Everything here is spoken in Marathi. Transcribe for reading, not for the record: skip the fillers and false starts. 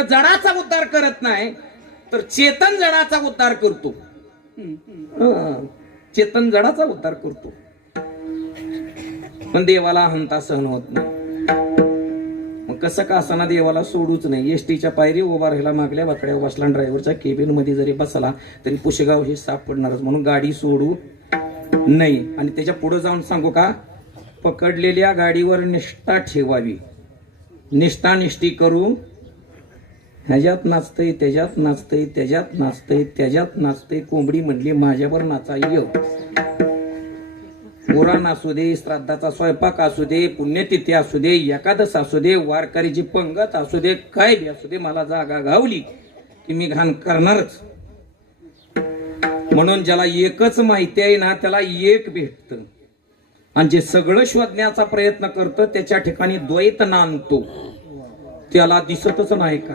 जडाचा उद्धार करत नाही तर चेतन जडाचा उद्धार करतो. चेतन जडाचा उद्धार करतो. पण देवाला अहंता सहन होत नाही. मग कसं का असताना देवाला सोडूच नाही. एसटीच्या पायरी उभा राहिला, मागल्या वाकड्या बसला, ड्रायव्हरच्या केबिन मध्ये जरी बसला तरी पुशेगाव हे सापडणारच, म्हणून गाडी सोडू नाही. आणि त्याच्या पुढे जाऊन सांगू का, पकडलेल्या गाडीवर निष्ठा ठेवावी. निष्ठा निष्ठी करू, ह्याच्यात नाचतय, त्याच्यात नाचतय, त्याच्यात नाचतय, त्याच्यात नाचतय. कोंबडी म्हणली माझ्यावर नाचा ये. पुराण असू दे, श्राद्धाचा स्वयंपाक असू दे, पुण्यतिथी असू दे, एकादश असू दे, वारकरीची पंगत असू दे, काय बी असू दे, मला जागा गावली की मी घाण करणारच. म्हणून ज्याला एकच माहिती आहे ना त्याला एक भेटतं, आणि जे सगळं शोधण्याचा प्रयत्न करतं त्याच्या ठिकाणी द्वैत नांदतो, त्याला दिसतच नाही काय.